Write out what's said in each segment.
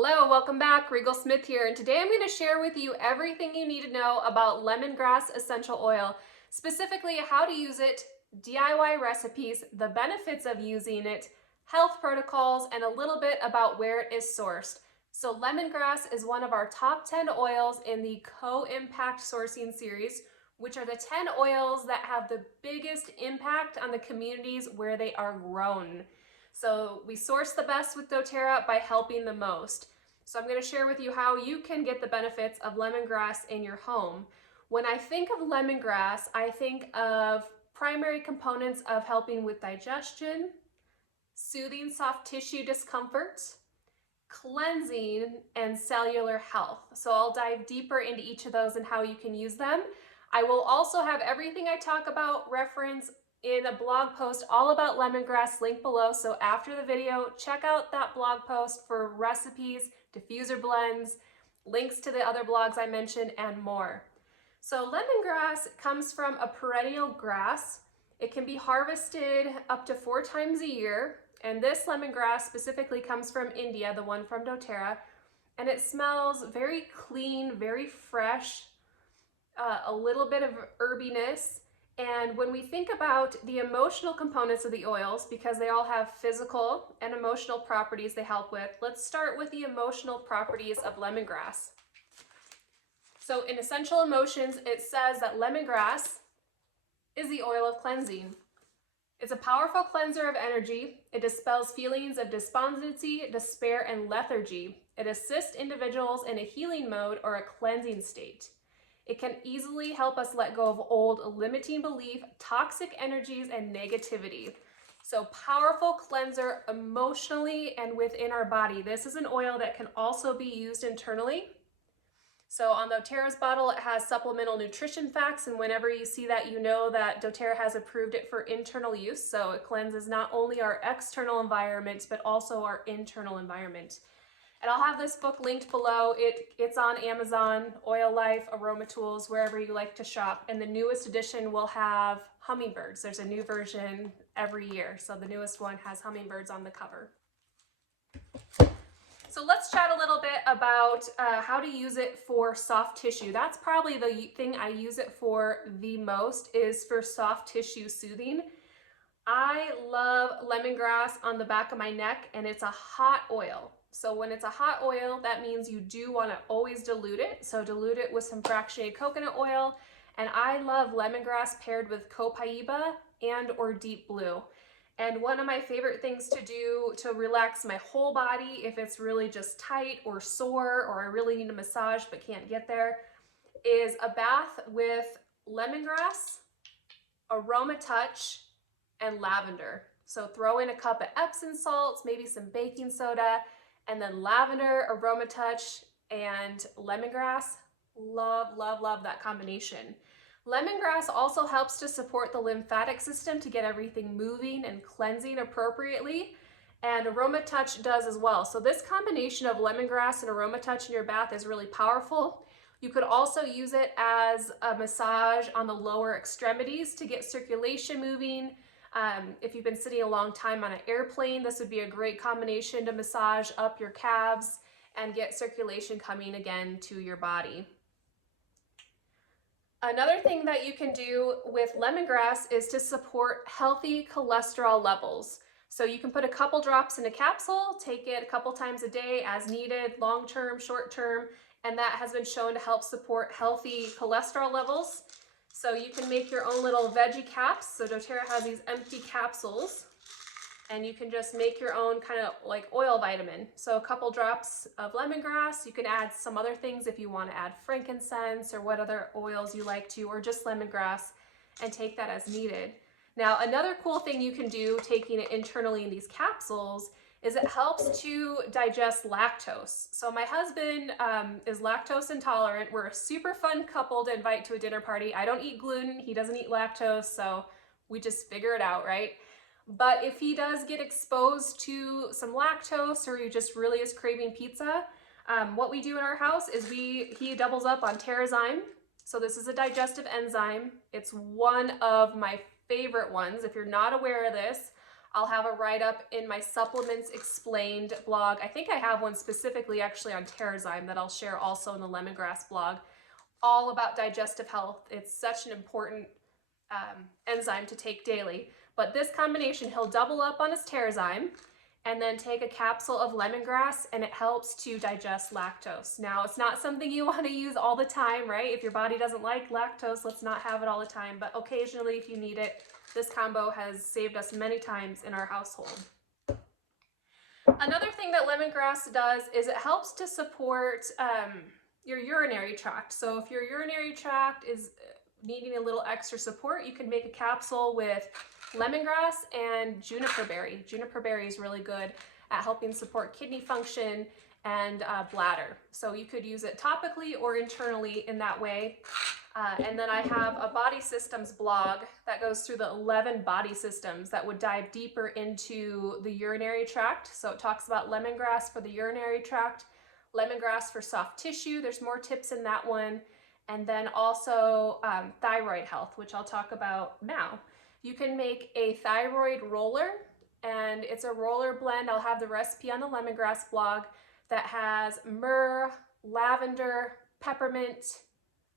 Hello, welcome back. Rigel Smith here, and today I'm going to share with you everything you need to know about lemongrass essential oil, specifically how to use it, DIY recipes, the benefits of using it, health protocols, and a little bit about where it is sourced. So lemongrass is one of our top 10 oils in the Co-Impact Sourcing series, which are the 10 oils that have the biggest impact on the communities where they are grown. So we source the best with doTERRA by helping the most. So I'm going to share with you how you can get the benefits of lemongrass in your home. When I think of lemongrass, I think of primary components of helping with digestion, soothing soft tissue discomfort, cleansing, and cellular health. So I'll dive deeper into each of those and how you can use them. I will also have everything I talk about referenced in a blog post all about lemongrass, link below. So after the video, check out that blog post for recipes, diffuser blends, links to the other blogs I mentioned, and more. So lemongrass comes from a perennial grass. It can be harvested up to 4 times a year. And this lemongrass specifically comes from India, the one from doTERRA. And it smells very clean, very fresh, a little bit of herbiness. And when we think about the emotional components of the oils, because they all have physical and emotional properties they help with, let's start with the emotional properties of lemongrass. So in Essential Emotions, it says that lemongrass is the oil of cleansing. It's a powerful cleanser of energy. It dispels feelings of despondency, despair, and lethargy. It assists individuals in a healing mode or a cleansing state. It can easily help us let go of old limiting belief, toxic energies, and negativity. So powerful cleanser emotionally and within our body. This is an oil that can also be used internally. So on doTERRA's bottle, it has supplemental nutrition facts, and whenever you see that, you know that doTERRA has approved it for internal use. So it cleanses not only our external environment, but also our internal environment. And I'll have this book linked below. It's on Amazon, Oil Life, Aroma Tools, wherever you like to shop. And the newest edition will have hummingbirds. There's a new version every year. So the newest one has hummingbirds on the cover. So let's chat a little bit about how to use it for soft tissue. That's probably the thing I use it for the most, is for soft tissue soothing. I love lemongrass on the back of my neck, and it's a hot oil. So when it's a hot oil, that means you do want to always dilute it. So dilute it with some fractionated coconut oil. And I love lemongrass paired with copaiba and or deep blue. And one of my favorite things to do to relax my whole body, if it's really just tight or sore or I really need a massage but can't get there, is a bath with lemongrass, aroma touch, and lavender. So throw in a cup of Epsom salts, maybe some baking soda, and then lavender, aroma touch, and lemongrass. Love, love, love that combination. Lemongrass also helps to support the lymphatic system to get everything moving and cleansing appropriately. And aroma touch does as well. So this combination of lemongrass and aroma touch in your bath is really powerful. You could also use it as a massage on the lower extremities to get circulation moving. If you've been sitting a long time on an airplane, this would be a great combination to massage up your calves and get circulation coming again to your body. Another thing that you can do with lemongrass is to support healthy cholesterol levels. So you can put a couple drops in a capsule, take it a couple times a day as needed, long-term, short-term, and that has been shown to help support healthy cholesterol levels. So you can make your own little veggie caps. So doTERRA has these empty capsules, and you can just make your own kind of like oil vitamin. So a couple drops of lemongrass. You can add some other things if you want to add frankincense or what other oils you like to, or just lemongrass, and take that as needed. Now, another cool thing you can do taking it internally in these capsules is it helps to digest lactose. So my husband is lactose intolerant. We're a super fun couple to invite to a dinner party. I don't eat gluten, he doesn't eat lactose, so we just figure it out, right? But if he does get exposed to some lactose, or he just really is craving pizza, what we do in our house is he doubles up on Terrazyme. So this is a digestive enzyme. It's one of my favorite ones. If you're not aware of this, I'll have a write-up in my Supplements Explained blog. I think I have one specifically actually on TerraZyme that I'll share also in the Lemongrass blog, all about digestive health. It's such an important enzyme to take daily. But this combination, he'll double up on his TerraZyme and then take a capsule of lemongrass, and it helps to digest lactose. Now, it's not something you want to use all the time, right? If your body doesn't like lactose, let's not have it all the time, but occasionally if you need it, this combo has saved us many times in our household. Another thing that lemongrass does is it helps to support your urinary tract. So if your urinary tract is needing a little extra support, you can make a capsule with lemongrass and juniper berry. Juniper berry is really good at helping support kidney function and bladder. So you could use it topically or internally in that way. And then I have a body systems blog that goes through the 11 body systems that would dive deeper into the urinary tract. So it talks about lemongrass for the urinary tract, lemongrass for soft tissue. There's more tips in that one. And then also thyroid health, which I'll talk about now. You can make a thyroid roller, and it's a roller blend. I'll have the recipe on the Lemongrass blog that has myrrh, lavender, peppermint,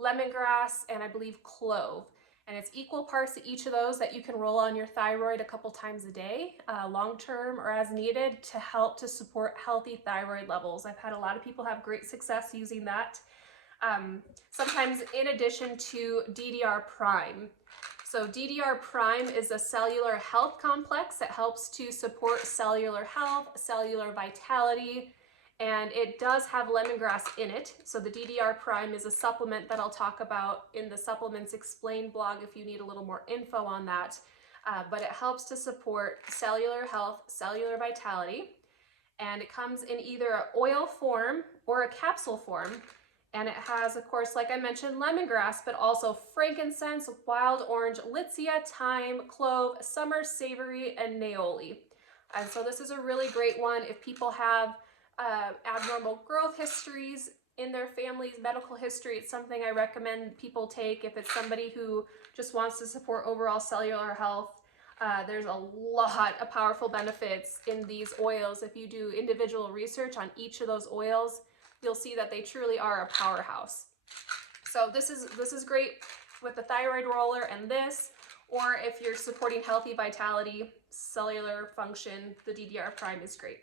lemongrass, and I believe clove. And it's equal parts of each of those that you can roll on your thyroid a couple times a day, long-term or as needed, to help to support healthy thyroid levels. I've had a lot of people have great success using that. Sometimes in addition to DDR prime. So DDR prime is a cellular health complex that helps to support cellular health, cellular vitality, and it does have lemongrass in it. So the DDR prime is a supplement that I'll talk about in the Supplements Explained blog if you need a little more info on that. But it helps to support cellular health, cellular vitality, and it comes in either an oil form or a capsule form. And it has, of course, like I mentioned, lemongrass, but also frankincense, wild orange, litsea, thyme, clove, summer savory, and neoli. And so this is a really great one if people have abnormal growth histories in their family's medical history. It's something I recommend people take if it's somebody who just wants to support overall cellular health. There's a lot of powerful benefits in these oils. If you do individual research on each of those oils, you'll see that they truly are a powerhouse. So this is great with the thyroid roller and this, or if you're supporting healthy vitality, cellular function, the DDR prime is great.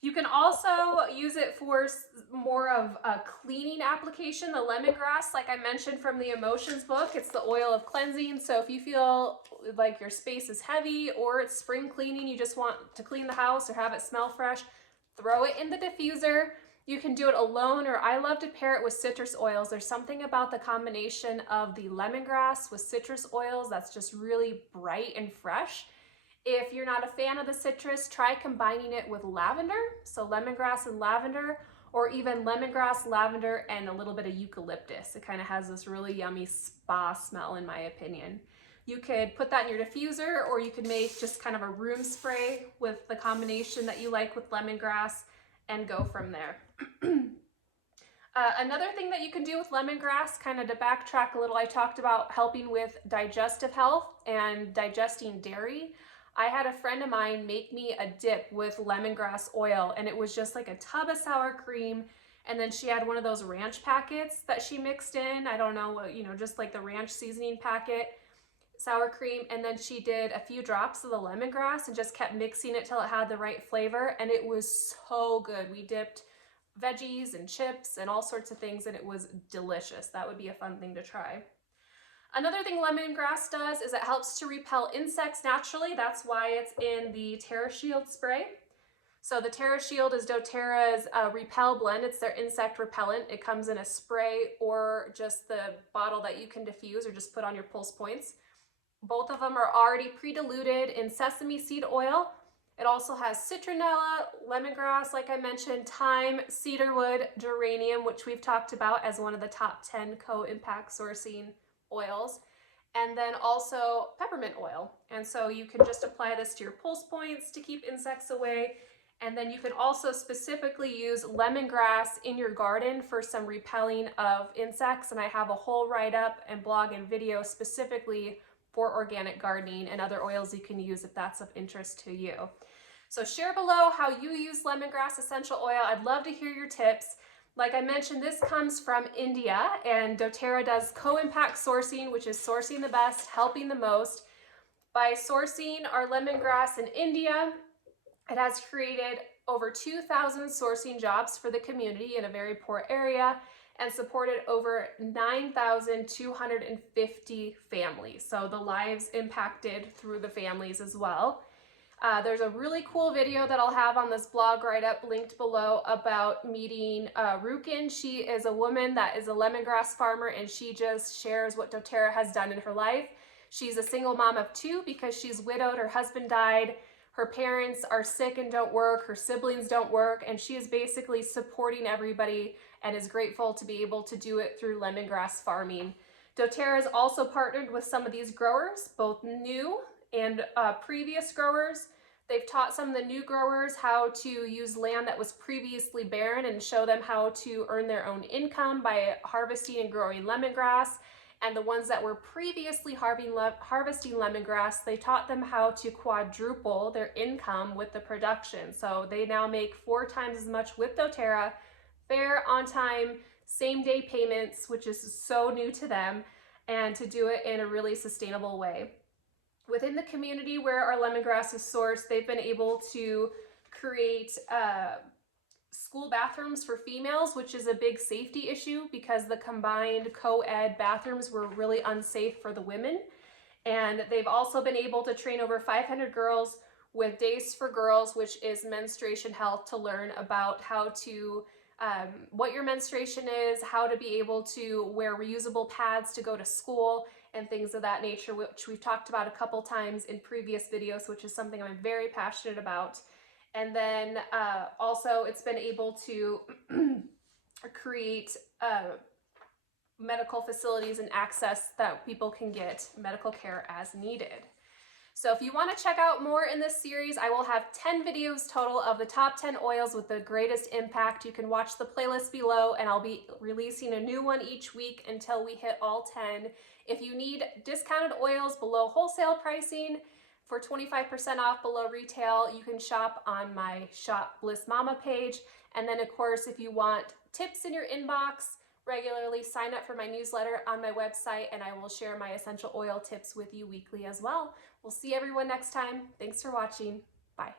You can also use it for more of a cleaning application. The lemongrass, like I mentioned from the Emotions book, it's the oil of cleansing. So if you feel like your space is heavy or it's spring cleaning, you just want to clean the house or have it smell fresh, throw it in the diffuser. You can do it alone, or I love to pair it with citrus oils. There's something about the combination of the lemongrass with citrus oils that's just really bright and fresh. If you're not a fan of the citrus, try combining it with lavender, so lemongrass and lavender, or even lemongrass, lavender, and a little bit of eucalyptus. It kind of has this really yummy spa smell, in my opinion. You could put that in your diffuser, or you could make just kind of a room spray with the combination that you like with lemongrass and go from there. Another thing that you can do with lemongrass, kind of to backtrack a little, I talked about helping with digestive health and digesting dairy. I had a friend of mine make me a dip with lemongrass oil, and it was just like a tub of sour cream, and then she had one of those ranch packets that she mixed in. I don't know, just like the ranch seasoning packet, sour cream, and then she did a few drops of the lemongrass and just kept mixing it till it had the right flavor, and it was so good. We dipped veggies and chips and all sorts of things, and it was delicious. That would be a fun thing to try. Another thing lemongrass does is it helps to repel insects naturally. That's why it's in the Terra Shield spray. So the Terra Shield is doTERRA's repel blend. It's their insect repellent. It comes in a spray or just the bottle that you can diffuse or just put on your pulse points. Both of them are already pre-diluted in sesame seed oil. It also has citronella, lemongrass, like I mentioned, thyme, cedarwood, geranium, which we've talked about as one of the top 10 co-impact sourcing oils, and then also peppermint oil. And so you can just apply this to your pulse points to keep insects away. And then you can also specifically use lemongrass in your garden for some repelling of insects. And I have a whole write-up and blog and video specifically for organic gardening and other oils you can use if that's of interest to you. So share below how you use lemongrass essential oil. I'd love to hear your tips. Like I mentioned, this comes from India, and doTERRA does co-impact sourcing, which is sourcing the best, helping the most. By sourcing our lemongrass in India, it has created over 2,000 sourcing jobs for the community in a very poor area and supported over 9,250 families. So the lives impacted through the families as well. There's a really cool video that I'll have on this blog write-up linked below about meeting Rukin. She is a woman that is a lemongrass farmer, and she just shares what doTERRA has done in her life. She's a single mom of 2 because she's widowed. Her husband died. Her parents are sick and don't work. Her siblings don't work. And she is basically supporting everybody and is grateful to be able to do it through lemongrass farming. doTERRA has also partnered with some of these growers, both new and previous growers. They've taught some of the new growers how to use land that was previously barren and show them how to earn their own income by harvesting and growing lemongrass. And the ones that were previously harvesting lemongrass, they taught them how to quadruple their income with the production. So they now make 4 times as much with doTERRA, fair, on time, same day payments, which is so new to them, and to do it in a really sustainable way. Within the community where our lemongrass is sourced, they've been able to create school bathrooms for females, which is a big safety issue because the combined co-ed bathrooms were really unsafe for the women. And they've also been able to train over 500 girls with Days for Girls, which is menstruation health, to learn about how to what your menstruation is, how to be able to wear reusable pads to go to school, and things of that nature, which we've talked about a couple times in previous videos, which is something I'm very passionate about. And then also it's been able to create medical facilities and access that people can get medical care as needed. So if you want to check out more in this series, I will have 10 videos total of the top 10 oils with the greatest impact. You can watch the playlist below, and I'll be releasing a new one each week until we hit all 10. If you need discounted oils below wholesale pricing for 25% off below retail, you can shop on my Shop Bliss Mama page. And then of course, if you want tips in your inbox regularly, sign up for my newsletter on my website, and I will share my essential oil tips with you weekly as well. We'll see everyone next time. Thanks for watching. Bye.